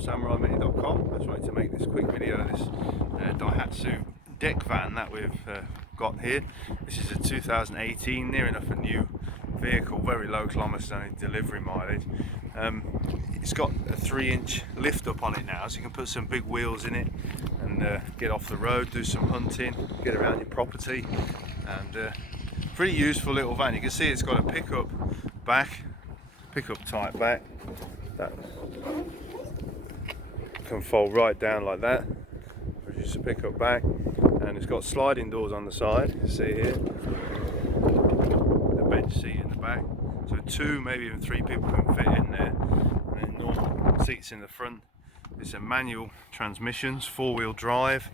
𝐦𝐨𝐬𝐿.com. I just wanted to make this quick video of this Daihatsu Deck van that we've got here. This is a 2018, near enough a new vehicle, very low kilometres, only delivery mileage. It's got a 3-inch lift up on it now, so you can put some big wheels in it and get off the road, do some hunting, get around your property, and pretty useful little van. You can see it's got a pickup type back that can fold right down like that, produce a pickup back, and it's got sliding doors on the side, you see here, with a bench seat in the back, so 2, maybe even 3 people can fit in there, and then normal seats in the front. It's a manual transmissions, 4-wheel drive.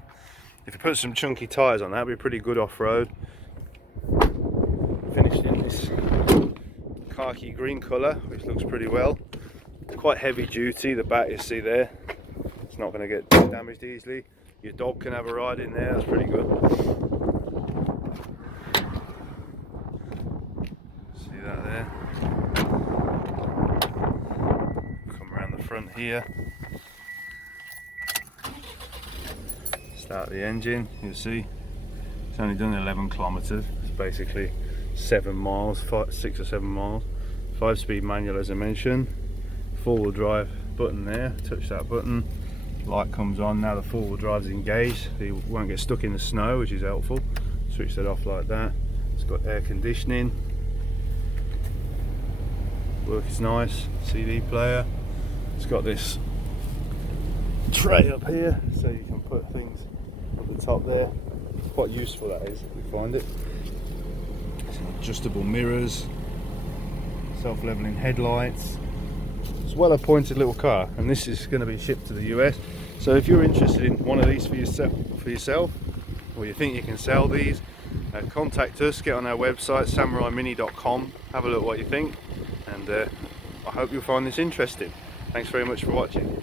If you put some chunky tyres on that, it'd be pretty good off-road. Finished in this khaki green colour, which looks pretty well. Quite heavy duty, the back you see there, it's not going to get damaged easily. Your dog can have a ride in there, that's pretty good. See that there? Come around the front here. Start the engine, you'll see it's only done 11 kilometres, it's basically 7 miles, 6 or 7 miles. 5-speed manual as I mentioned, 4-wheel drive button there, touch that button, light comes on. Now the 4-wheel drive is engaged, so you won't get stuck in the snow, which is helpful. Switch that off like that. It's got air conditioning, work is nice, CD player. It's got this tray up here, so you can put things at the top there. Quite useful that is, if you find it. Some adjustable mirrors, self-leveling headlights. It's a well-appointed little car, and this is going to be shipped to the US. So if you're interested in one of these for yourself, or you think you can sell these, contact us, get on our website 𝐷𝐶.com, have a look what you think, and I hope you'll find this interesting. Thanks very much for watching.